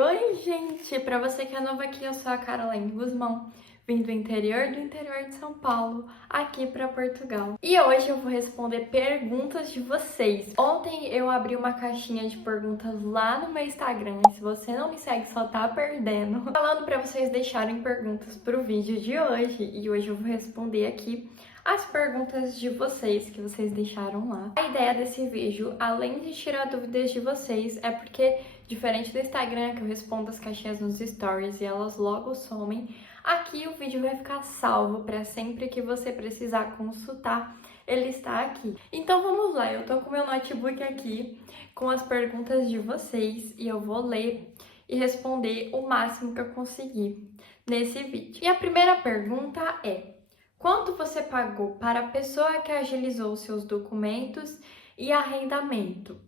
Oi, gente! Pra você que é novo aqui, eu sou a Caroline Guzmão, vim do interior de São Paulo, aqui pra Portugal. E hoje eu vou responder perguntas de vocês. Ontem eu abri uma caixinha de perguntas lá no meu Instagram, e se você não me segue, só tá perdendo. Falando pra vocês deixarem perguntas pro vídeo de hoje, e hoje eu vou responder aqui as perguntas de vocês que vocês deixaram lá. A ideia desse vídeo, além de tirar dúvidas de vocês, é porque, diferente do Instagram, que eu respondo as caixinhas nos stories e elas logo somem, aqui o vídeo vai ficar salvo para sempre que você precisar consultar, ele está aqui. Então vamos lá, eu tô com meu notebook aqui com as perguntas de vocês e eu vou ler e responder o máximo que eu conseguir nesse vídeo. E a primeira pergunta é: quanto você pagou para a pessoa que agilizou seus documentos e arrendamento?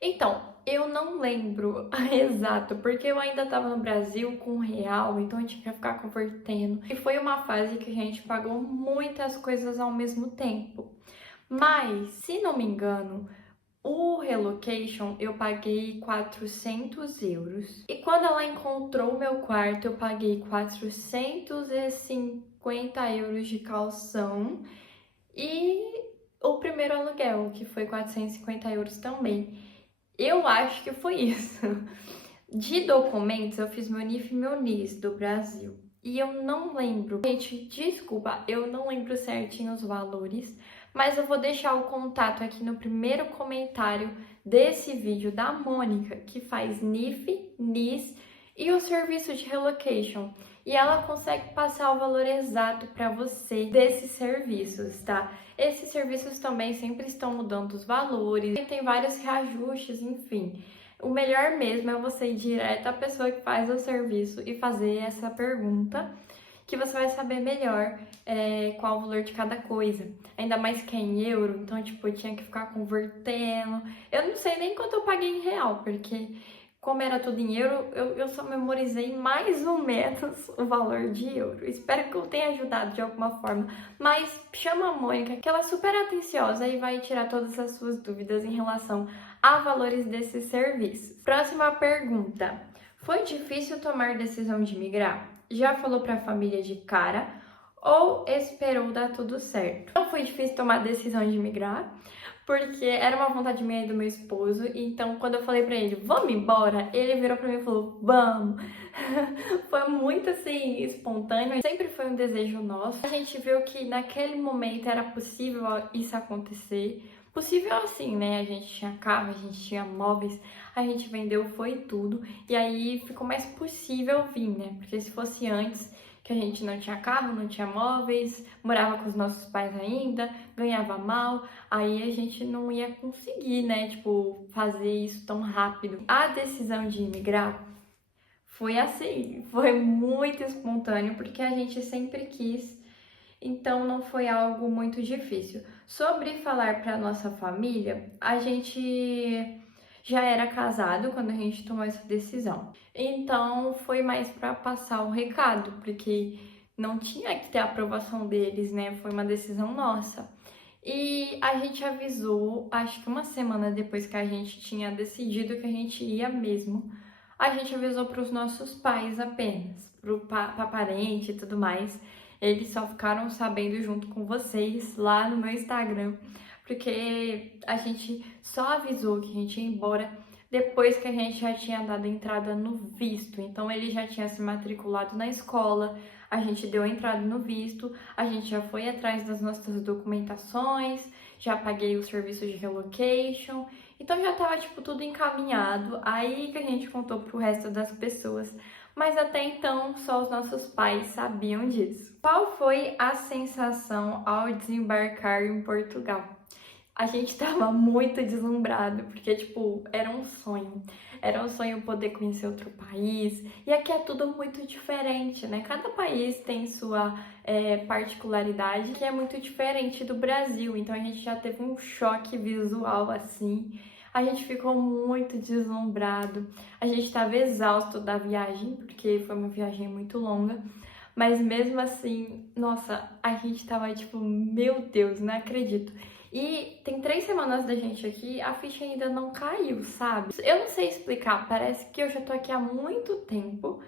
Então, eu não lembro exato, porque eu ainda estava no Brasil com real, então eu tinha que ficar convertendo. E foi uma fase que a gente pagou muitas coisas ao mesmo tempo. Mas, se não me engano, o relocation eu paguei 400 euros. E quando ela encontrou o meu quarto, eu paguei 450 euros de calção. E o primeiro aluguel, que foi 450 euros também. Eu acho que foi isso. De documentos, eu fiz meu NIF e meu NIS do Brasil. E eu não lembro. Gente, desculpa, eu não lembro certinho os valores, mas eu vou deixar o contato aqui no primeiro comentário desse vídeo da Mônica, que faz NIF, NIS e o serviço de relocation. E ela consegue passar o valor exato para você desses serviços, tá? Esses serviços também sempre estão mudando os valores, tem vários reajustes, enfim. O melhor mesmo é você ir direto à pessoa que faz o serviço e fazer essa pergunta, que você vai saber melhor qual o valor de cada coisa. Ainda mais que é em euro, então, tipo, eu tinha que ficar convertendo. Eu não sei nem quanto eu paguei em real, porque como era tudo em euro, eu só memorizei mais ou menos o valor de euro. Espero que eu tenha ajudado de alguma forma. Mas chama a Mônica, que ela é super atenciosa e vai tirar todas as suas dúvidas em relação a valores desses serviços. Próxima pergunta. Foi difícil tomar decisão de migrar? Já falou para a família de cara ou esperou dar tudo certo? Não foi difícil tomar a decisão de migrar, porque era uma vontade minha e do meu esposo. Então, quando eu falei pra ele, vamos embora, ele virou pra mim e falou, vamos. Foi muito, assim, espontâneo. Sempre foi um desejo nosso. A gente viu que naquele momento era possível isso acontecer. Possível assim, né? A gente tinha carro, a gente tinha móveis, a gente vendeu, foi tudo. E aí ficou mais possível vir, né? Porque se fosse antes, que a gente não tinha carro, não tinha móveis, morava com os nossos pais ainda, ganhava mal, aí a gente não ia conseguir, né, tipo, fazer isso tão rápido. A decisão de imigrar foi assim, foi muito espontâneo, porque a gente sempre quis, então não foi algo muito difícil. Sobre falar para nossa família, a gente já era casado quando a gente tomou essa decisão. Então foi mais para passar o recado, porque não tinha que ter a aprovação deles, né? Foi uma decisão nossa. E a gente avisou, acho que uma semana depois que a gente tinha decidido que a gente ia mesmo, a gente avisou para os nossos pais apenas, para parente e tudo mais. Eles só ficaram sabendo junto com vocês lá no meu Instagram, porque a gente só avisou que a gente ia embora depois que a gente já tinha dado entrada no visto. Então ele já tinha se matriculado na escola, a gente deu entrada no visto, a gente já foi atrás das nossas documentações, já paguei o serviço de relocation, então já tava tipo tudo encaminhado. Aí que a gente contou pro resto das pessoas, mas até então só os nossos pais sabiam disso. Qual foi a sensação ao desembarcar em Portugal? A gente tava muito deslumbrado, porque, tipo, era um sonho. Era um sonho poder conhecer outro país. E aqui é tudo muito diferente, né? Cada país tem sua particularidade, que é muito diferente do Brasil. Então, a gente já teve um choque visual, assim. A gente ficou muito deslumbrado. A gente tava exausto da viagem, porque foi uma viagem muito longa. Mas mesmo assim, nossa, a gente tava tipo, meu Deus, não acredito. E tem 3 semanas da gente aqui, a ficha ainda não caiu, sabe? Eu não sei explicar, parece que eu já tô aqui há muito tempo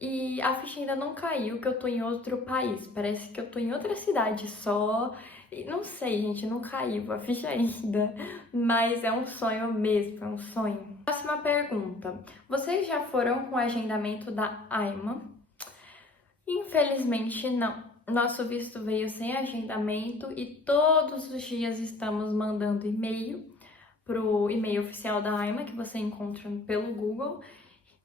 e a ficha ainda não caiu, que eu tô em outro país. Parece que eu tô em outra cidade só. E não sei, gente, não caiu a ficha ainda. Mas é um sonho mesmo, é um sonho. Próxima pergunta. Vocês já foram com o agendamento da AIMA? Infelizmente não. Nosso visto veio sem agendamento e todos os dias estamos mandando e-mail pro e-mail oficial da AIMA, que você encontra pelo Google.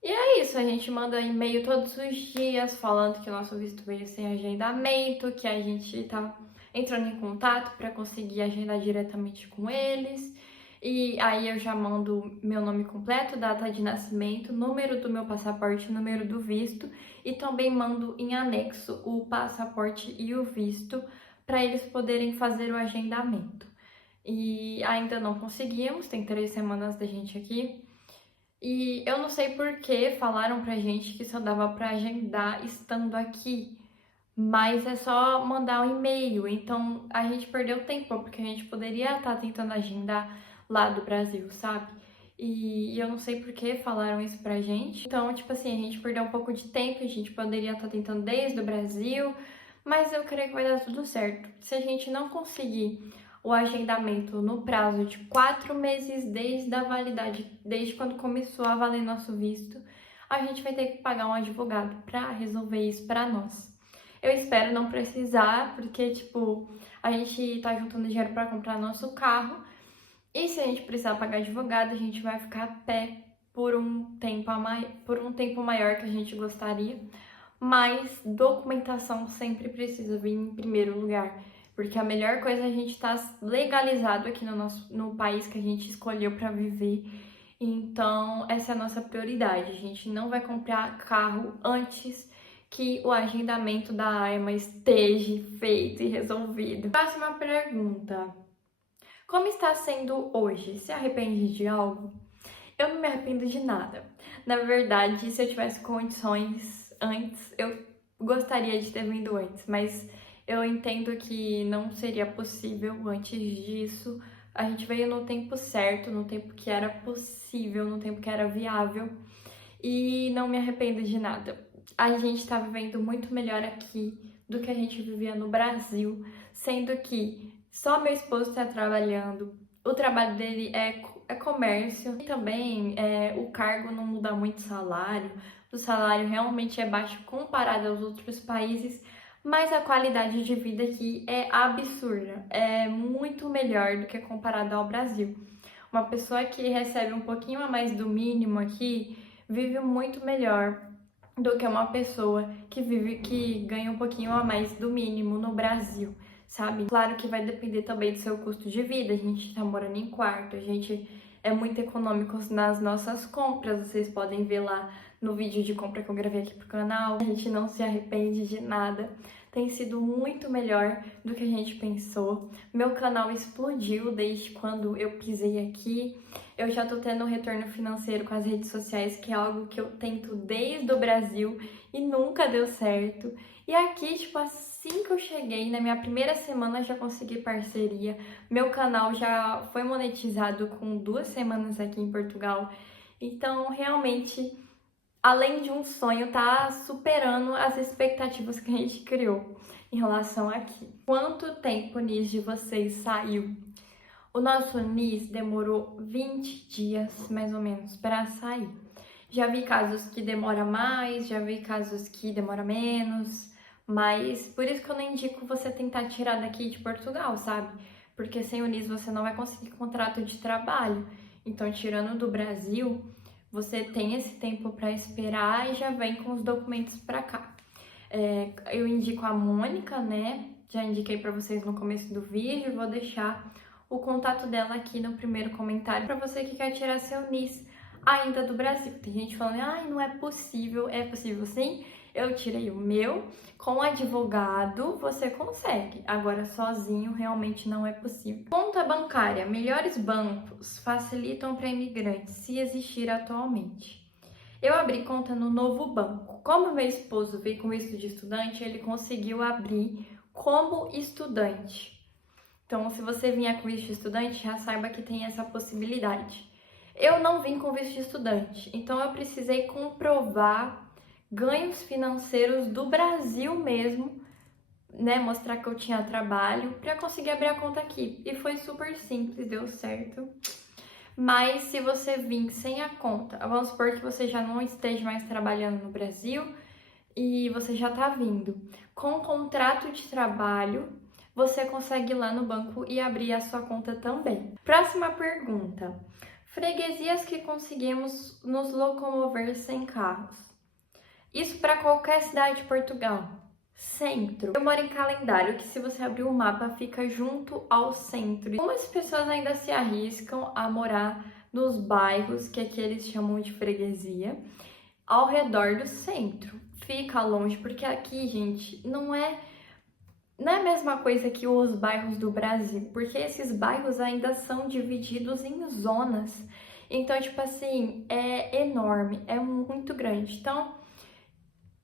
E é isso, a gente manda e-mail todos os dias falando que o nosso visto veio sem agendamento, que a gente tá entrando em contato para conseguir agendar diretamente com eles. E aí eu já mando meu nome completo, data de nascimento, número do meu passaporte, número do visto e também mando em anexo o passaporte e o visto para eles poderem fazer o agendamento. E ainda não conseguimos, tem 3 semanas da gente aqui. E eu não sei por que falaram pra gente que só dava pra agendar estando aqui, mas é só mandar um e-mail. Então a gente perdeu tempo, porque a gente poderia estar tentando agendar lá do Brasil, sabe? E eu não sei por que falaram isso pra gente. Então, tipo assim, a gente perdeu um pouco de tempo, a gente poderia estar tentando desde o Brasil, mas eu creio que vai dar tudo certo. Se a gente não conseguir o agendamento no prazo de 4 meses desde a validade, desde quando começou a valer nosso visto, a gente vai ter que pagar um advogado para resolver isso para nós. Eu espero não precisar, porque, tipo, a gente tá juntando dinheiro para comprar nosso carro. E se a gente precisar pagar advogado, a gente vai ficar a pé por um tempo maior que a gente gostaria. Mas documentação sempre precisa vir em primeiro lugar. Porque a melhor coisa é a gente estar legalizado aqui no país que a gente escolheu para viver. Então, essa é a nossa prioridade. A gente não vai comprar carro antes que o agendamento da AIMA esteja feito e resolvido. Próxima pergunta. Como está sendo hoje? Se arrepende de algo? Eu não me arrependo de nada. Na verdade, se eu tivesse condições antes, eu gostaria de ter vindo antes, mas eu entendo que não seria possível antes disso. A gente veio no tempo certo, no tempo que era possível, no tempo que era viável, e não me arrependo de nada. A gente está vivendo muito melhor aqui do que a gente vivia no Brasil, sendo que só meu esposo está trabalhando, o trabalho dele é comércio, e também o cargo não muda muito o salário realmente é baixo comparado aos outros países, mas a qualidade de vida aqui é absurda, é muito melhor do que comparado ao Brasil. Uma pessoa que recebe um pouquinho a mais do mínimo aqui vive muito melhor do que uma pessoa que ganha um pouquinho a mais do mínimo no Brasil, sabe? Claro que vai depender também do seu custo de vida. A gente tá morando em quarto, a gente é muito econômico nas nossas compras. Vocês podem ver lá no vídeo de compra que eu gravei aqui pro canal. A gente não se arrepende de nada. Tem sido muito melhor do que a gente pensou. Meu canal explodiu desde quando eu pisei aqui. Eu já tô tendo um retorno financeiro com as redes sociais, que é algo que eu tento desde o Brasil e nunca deu certo. E aqui, tipo, assim que eu cheguei, na minha primeira semana já consegui parceria. Meu canal já foi monetizado com 2 semanas aqui em Portugal. Então, realmente, além de um sonho, tá superando as expectativas que a gente criou em relação aqui. Quanto tempo o NIS de vocês saiu? O nosso NIS demorou 20 dias, mais ou menos, para sair. Já vi casos que demora mais, já vi casos que demora menos, mas por isso que eu não indico você tentar tirar daqui de Portugal, sabe? Porque sem o NIS você não vai conseguir contrato de trabalho. Então, tirando do Brasil, você tem esse tempo para esperar e já vem com os documentos para cá. Eu indico a Mônica, né? Já indiquei para vocês no começo do vídeo, vou deixar o contato dela aqui no primeiro comentário para você que quer tirar seu NIS ainda do Brasil. Tem gente falando, ai, não é possível. É possível sim. Eu tirei o meu, com advogado você consegue, agora sozinho realmente não é possível. Conta bancária, melhores bancos facilitam para imigrantes, se existir atualmente. Eu abri conta no Novo Banco. Como meu esposo veio com visto de estudante, ele conseguiu abrir como estudante. Então, se você vier com visto de estudante, já saiba que tem essa possibilidade. Eu não vim com visto de estudante, então eu precisei comprovar ganhos financeiros do Brasil mesmo, né? Mostrar que eu tinha trabalho para conseguir abrir a conta aqui. E foi super simples, deu certo. Mas se você vir sem a conta, vamos supor que você já não esteja mais trabalhando no Brasil e você já está vindo com contrato de trabalho, você consegue ir lá no banco e abrir a sua conta também. Próxima pergunta. Freguesias que conseguimos nos locomover sem carros. Isso para qualquer cidade de Portugal. Centro. Eu moro em Calendário, que se você abrir o mapa fica junto ao centro. Algumas pessoas ainda se arriscam a morar nos bairros que aqui eles chamam de freguesia, ao redor do centro. Fica longe, porque aqui, gente, não é a mesma coisa que os bairros do Brasil, porque esses bairros ainda são divididos em zonas. Então, tipo assim, é enorme, é muito grande. Então,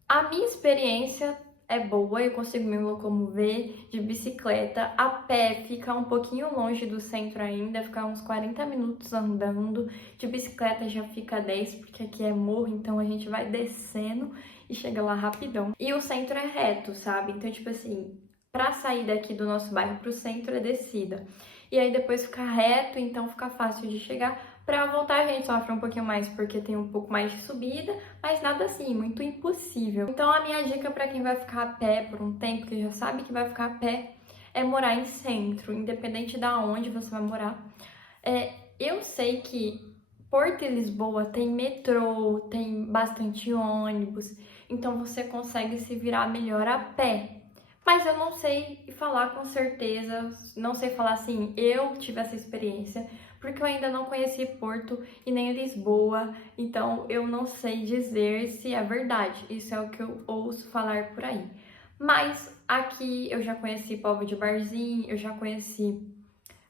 a minha experiência é boa, eu consigo me locomover de bicicleta. A pé fica um pouquinho longe do centro ainda, fica uns 40 minutos andando. De bicicleta já fica 10, porque aqui é morro, então a gente vai descendo e chega lá rapidão. E o centro é reto, sabe? Então, tipo assim, pra sair daqui do nosso bairro pro centro é descida. E aí depois fica reto, então fica fácil de chegar. Pra voltar a gente sofre um pouquinho mais porque tem um pouco mais de subida, mas nada assim, muito impossível. Então a minha dica pra quem vai ficar a pé por um tempo, que já sabe que vai ficar a pé, é morar em centro, independente da onde você vai morar. Eu sei que Porto e Lisboa tem metrô, tem bastante ônibus, então você consegue se virar melhor a pé. Mas eu não sei falar com certeza, não sei falar assim, eu tive essa experiência, porque eu ainda não conheci Porto e nem Lisboa, então eu não sei dizer se é verdade. Isso é o que eu ouço falar por aí. Mas aqui eu já conheci Povo de Varzim, eu já conheci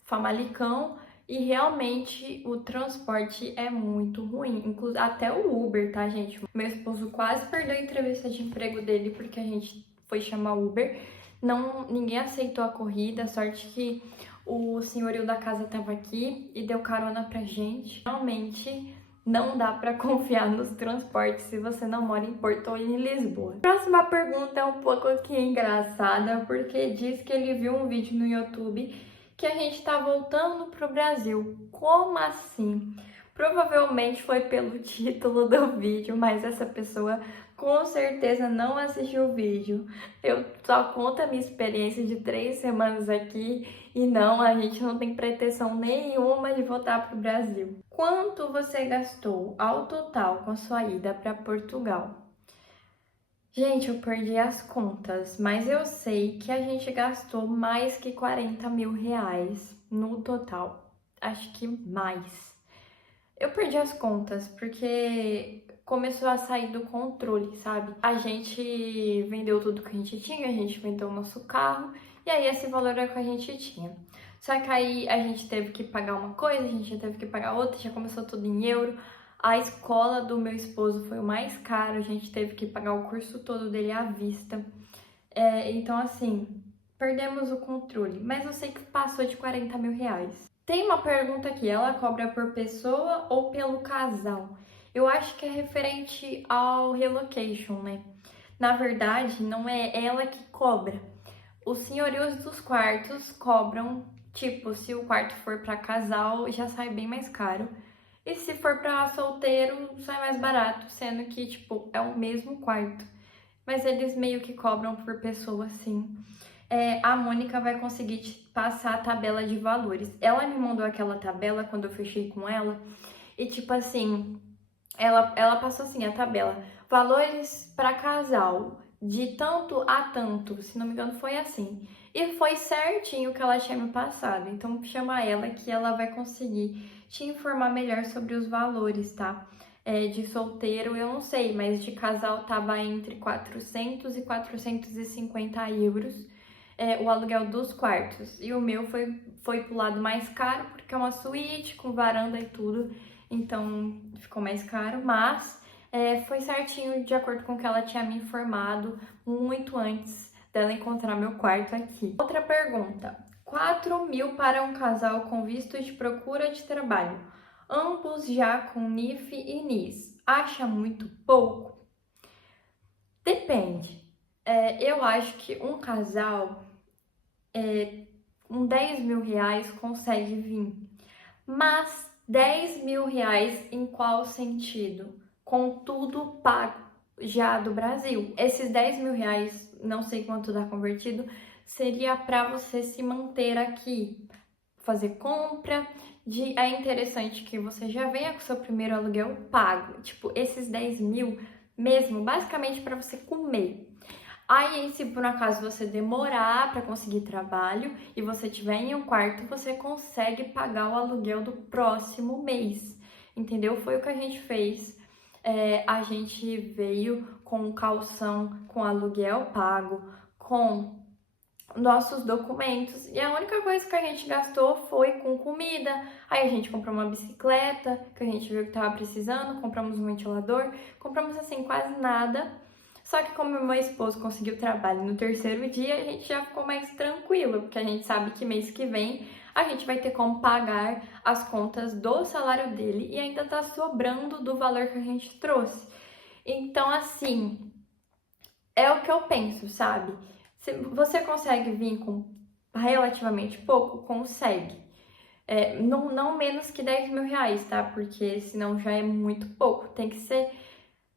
Famalicão e realmente o transporte é muito ruim, inclusive até o Uber, tá, gente? Meu esposo quase perdeu a entrevista de emprego dele porque a gente foi chamar Uber. Não, ninguém aceitou a corrida, sorte que o senhorio da casa estava aqui e deu carona pra gente. Realmente não dá para confiar nos transportes se você não mora em Porto ou em Lisboa. Próxima pergunta é um pouco aqui engraçada, porque diz que ele viu um vídeo no YouTube que a gente tá voltando pro Brasil. Como assim? Provavelmente foi pelo título do vídeo, mas essa pessoa com certeza não assistiu o vídeo. Eu só conto a minha experiência de 3 semanas aqui e não, a gente não tem pretensão nenhuma de voltar para o Brasil. Quanto você gastou ao total com a sua ida para Portugal? Gente, eu perdi as contas, mas eu sei que a gente gastou mais que 40 mil reais no total. Acho que mais. Eu perdi as contas porque começou a sair do controle, sabe? A gente vendeu tudo que a gente tinha, a gente vendeu o nosso carro e aí esse valor era o que a gente tinha. Só que aí a gente teve que pagar uma coisa, a gente teve que pagar outra, já começou tudo em euro. A escola do meu esposo foi o mais caro, a gente teve que pagar o curso todo dele à vista. Então, assim, perdemos o controle. Mas eu sei que passou de 40 mil reais. Tem uma pergunta aqui, ela cobra por pessoa ou pelo casal? Eu acho que é referente ao relocation, né? Na verdade, não é ela que cobra. Os senhorios dos quartos cobram, tipo, se o quarto for para casal, já sai bem mais caro. E se for para solteiro, sai mais barato, sendo que, tipo, é o mesmo quarto. Mas eles meio que cobram por pessoa, sim. A Mônica vai conseguir te passar a tabela de valores. Ela me mandou aquela tabela quando eu fechei com ela. E tipo assim, ela passou assim a tabela. Valores para casal, de tanto a tanto. Se não me engano, foi assim. E foi certinho o que ela tinha me passado. Então chama ela que ela vai conseguir te informar melhor sobre os valores, tá? De solteiro eu não sei, mas de casal tava entre 400 e 450 euros. O aluguel dos quartos. E o meu foi pro lado mais caro, porque é uma suíte com varanda e tudo, então ficou mais caro, mas foi certinho de acordo com o que ela tinha me informado muito antes dela encontrar meu quarto aqui. Outra pergunta: 4 mil para um casal com visto de procura de trabalho, ambos já com NIF e NIS. Acha muito pouco? Depende. Eu acho que um casal com 10 mil reais consegue vir. Mas 10 mil reais em qual sentido? Com tudo pago já do Brasil. Esses 10 mil reais, não sei quanto dá convertido, seria para você se manter aqui, fazer compra. É interessante que você já venha com seu primeiro aluguel pago. Tipo, esses 10 mil mesmo, basicamente para você comer. Aí, se por um acaso você demorar para conseguir trabalho e você tiver em um quarto, você consegue pagar o aluguel do próximo mês, entendeu? Foi o que a gente fez. A gente veio com calção, com aluguel pago, com nossos documentos, e a única coisa que a gente gastou foi com comida. Aí a gente comprou uma bicicleta, que a gente viu que tava precisando, compramos um ventilador, compramos assim quase nada. Só que como meu esposo conseguiu trabalho no terceiro dia, a gente já ficou mais tranquilo, porque a gente sabe que mês que vem a gente vai ter como pagar as contas do salário dele e ainda tá sobrando do valor que a gente trouxe. Então, assim, é o que eu penso, sabe? Se você consegue vir com relativamente pouco, consegue. Não menos que 10 mil reais, tá? Porque senão já é muito pouco. Tem que ser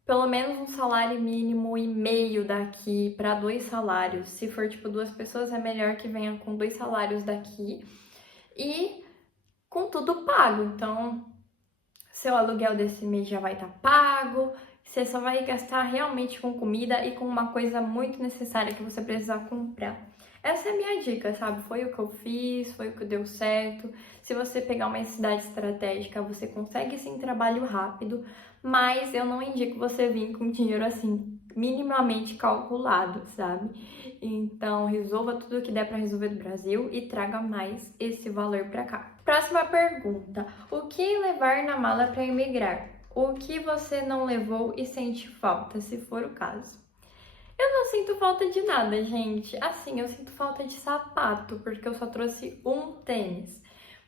pelo menos um salário mínimo e meio daqui para 2 salários. Se for tipo 2 pessoas, é melhor que venha com 2 salários daqui e com tudo pago. Então, seu aluguel desse mês já vai estar pago. Você só vai gastar realmente com comida e com uma coisa muito necessária que você precisa comprar. Essa é a minha dica, sabe? Foi o que eu fiz, foi o que deu certo. Se você pegar uma cidade estratégica, você consegue sim trabalho rápido, mas eu não indico você vir com dinheiro assim, minimamente calculado, sabe? Então, resolva tudo o que der para resolver do Brasil e traga mais esse valor para cá. Próxima pergunta: o que levar na mala para emigrar? O que você não levou e sente falta, se for o caso? Eu não sinto falta de nada, gente. Assim, eu sinto falta de sapato, porque eu só trouxe um tênis.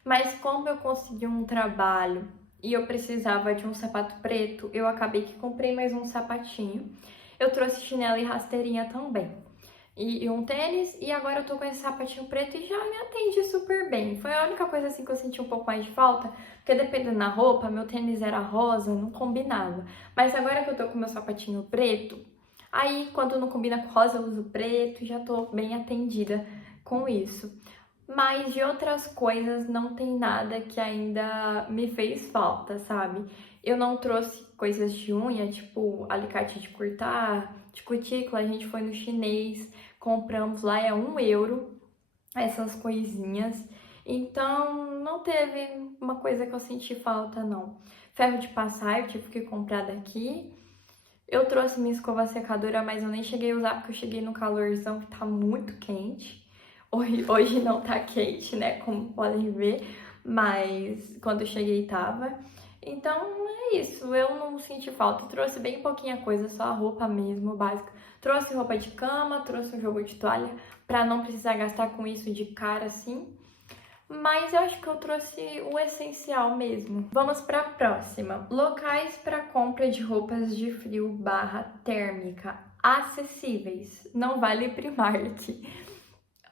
Mas como eu consegui um trabalho e eu precisava de um sapato preto, eu acabei que comprei mais um sapatinho. Eu trouxe chinelo e rasteirinha também. E um tênis, e agora eu tô com esse sapatinho preto e já me atende super bem. Foi a única coisa assim que eu senti um pouco mais de falta, porque dependendo da roupa, meu tênis era rosa, não combinava. Mas agora que eu tô com meu sapatinho preto, aí quando não combina com rosa, eu uso preto e já tô bem atendida com isso. Mas de outras coisas não tem nada que ainda me fez falta, sabe? Eu não trouxe coisas de unha, tipo alicate de cortar, de cutícula, a gente foi no chinês, compramos lá, é 1 euro, essas coisinhas. Então, não teve uma coisa que eu senti falta, não. Ferro de passar, eu tive que comprar daqui. Eu trouxe minha escova secadora, mas eu nem cheguei a usar porque eu cheguei no calorzão que tá muito quente. Hoje não tá quente, né, como podem ver, mas quando eu cheguei tava. Então é isso, eu não senti falta, eu trouxe bem pouquinha coisa, só a roupa mesmo, básica. Trouxe roupa de cama, trouxe um jogo de toalha, pra não precisar gastar com isso de cara assim. Mas eu acho que eu trouxe o essencial mesmo. Vamos para a próxima. Locais para compra de roupas de frio barra térmica acessíveis. Não vale Primark.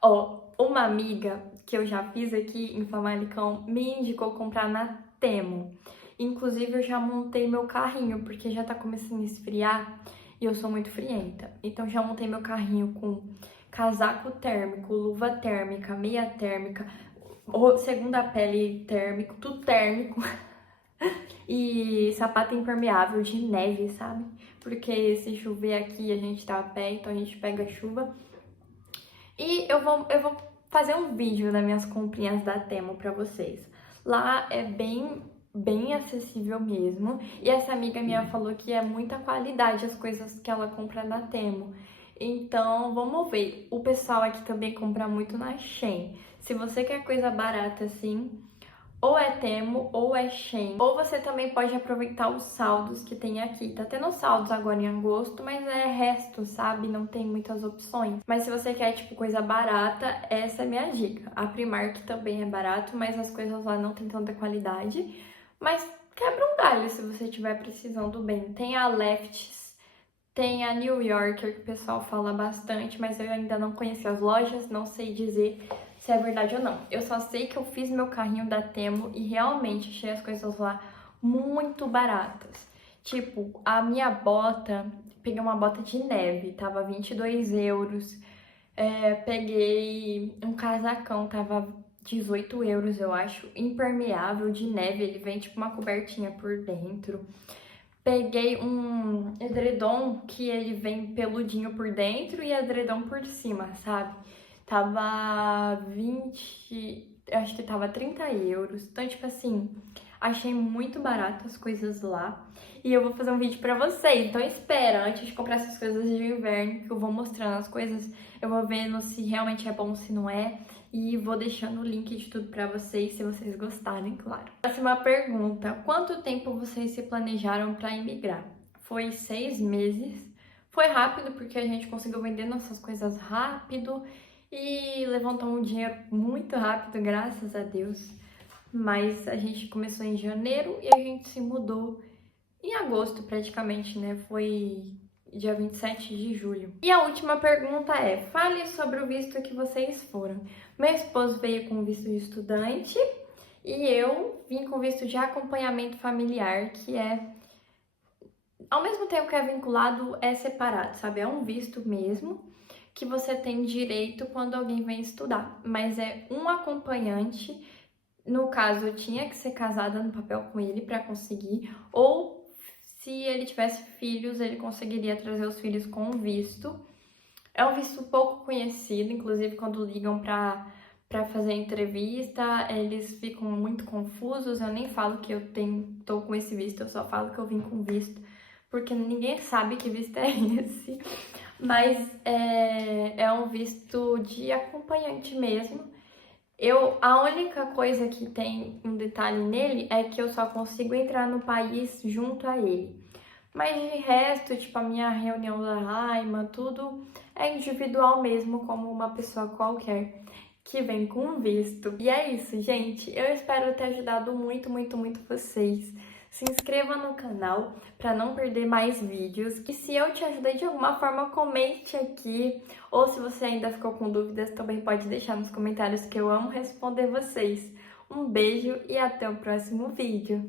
Ó, uma amiga que eu já fiz aqui em Famalicão me indicou comprar na Temo. Inclusive, eu já montei meu carrinho, porque já tá começando a esfriar e eu sou muito frienta. Então, já montei meu carrinho com casaco térmico, luva térmica, meia térmica, segunda pele térmico, tudo térmico. E sapato impermeável de neve, sabe? Porque se chover aqui, a gente tá a pé, então a gente pega chuva. E eu vou fazer um vídeo das minhas comprinhas da Temo pra vocês. Lá é bem acessível mesmo. E essa amiga minha falou que é muita qualidade as coisas que ela compra na Temo. Então, vamos ver. O pessoal aqui também compra muito na Shein. Se você quer coisa barata assim, ou é Temu ou é Shein. Ou você também pode aproveitar os saldos que tem aqui. Tá tendo saldos agora em agosto, mas é resto, sabe? Não tem muitas opções. Mas se você quer, tipo, coisa barata, essa é a minha dica. A Primark também é barato, mas as coisas lá não tem tanta qualidade. Mas quebra um galho se você estiver precisando bem. Tem a Lefties, tem a New Yorker, que o pessoal fala bastante, mas eu ainda não conheci as lojas, não sei dizer se é verdade ou não. Eu só sei que eu fiz meu carrinho da Temu e realmente achei as coisas lá muito baratas. Tipo, a minha bota, peguei uma bota de neve, tava 22 euros. Peguei um casacão, tava 18 euros, eu acho, impermeável de neve, ele vem tipo uma cobertinha por dentro. Peguei um edredom que ele vem peludinho por dentro e edredom por cima, sabe? Tava 20, acho que tava 30 euros. Então, tipo assim, achei muito barato as coisas lá. E eu vou fazer um vídeo pra vocês. Então, espera, antes de comprar essas coisas de inverno, que eu vou mostrando as coisas, eu vou vendo se realmente é bom, se não é. E vou deixando o link de tudo pra vocês, se vocês gostarem, claro. Próxima pergunta. Quanto tempo vocês se planejaram pra imigrar? Foi 6 meses. Foi rápido, porque a gente conseguiu vender nossas coisas rápido e levantou um dinheiro muito rápido, graças a Deus. Mas a gente começou em janeiro e a gente se mudou em agosto praticamente, né? Foi dia 27 de julho. E a última pergunta é: fale sobre o visto que vocês foram. Meu esposo veio com visto de estudante e eu vim com visto de acompanhamento familiar, que é, ao mesmo tempo que é vinculado, é separado, sabe? É um visto mesmo que você tem direito quando alguém vem estudar, mas é um acompanhante. No caso, eu tinha que ser casada no papel com ele para conseguir, ou se ele tivesse filhos, ele conseguiria trazer os filhos com visto. É um visto pouco conhecido, inclusive quando ligam para fazer entrevista, eles ficam muito confusos. Eu nem falo que tô com esse visto, eu só falo que eu vim com visto, porque ninguém sabe que visto é esse. Mas é um visto de acompanhante mesmo. A única coisa que tem um detalhe nele é que eu só consigo entrar no país junto a ele. Mas de resto, tipo, a minha reunião da Raima, tudo é individual mesmo, como uma pessoa qualquer que vem com visto. E é isso, gente. Eu espero ter ajudado muito, muito, muito vocês. Se inscreva no canal para não perder mais vídeos. E se eu te ajudei de alguma forma, comente aqui. Ou se você ainda ficou com dúvidas, também pode deixar nos comentários que eu amo responder vocês. Um beijo e até o próximo vídeo.